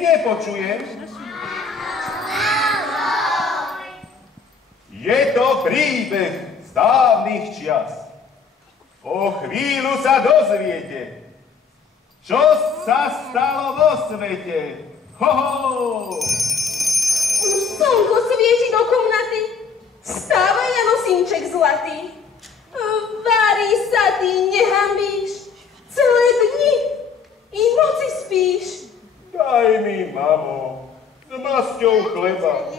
nepočujem. Je to príbeh z dávnych čias. O chvíľu sa dozviete, čo sa stalo vo svete. Ho, ho! Už slnko svieti do komnaty. Stávaj, Janosínček zlatý. Vári sa ty, nehambíš. Celé dni i noci spíš. Daj mi, mamo, s masťou chleba.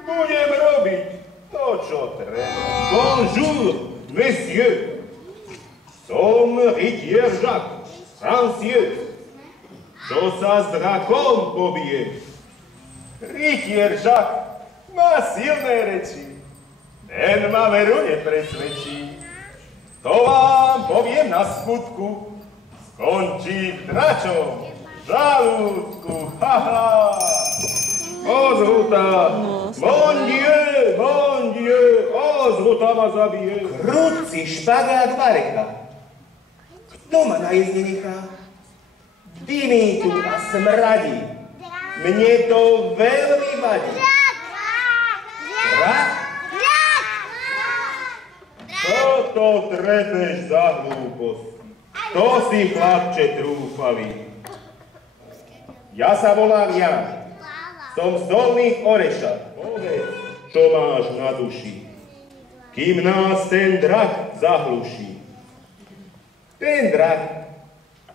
Budem robiť to, čo treba. Bonjour, messieurs. Som rytier Jacques, Francieux. Čo sa s drakom pobije? Rytier Jacques má silné reči. Ten ma veru nepresvedčí. To vám poviem na skutku. Skončí v dračom žalúdku. Ha, ha. Ozhuta. Mon Dieu, ozhuta ma zabije. Krúci špagát Vareka. Kto ma na jezde nechá? Dymí tu a smradí. Mne to veľmi vadí. Drak? Čo to trepeš za hlúposti? To si, chlapče, trúfavý. Ja sa volám Jan. Som z Dolných Orešat. Povedz, čo máš na duši, kým nás ten drak zahluší. Ten drak,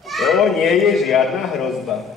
to nie je žiadna hrozba.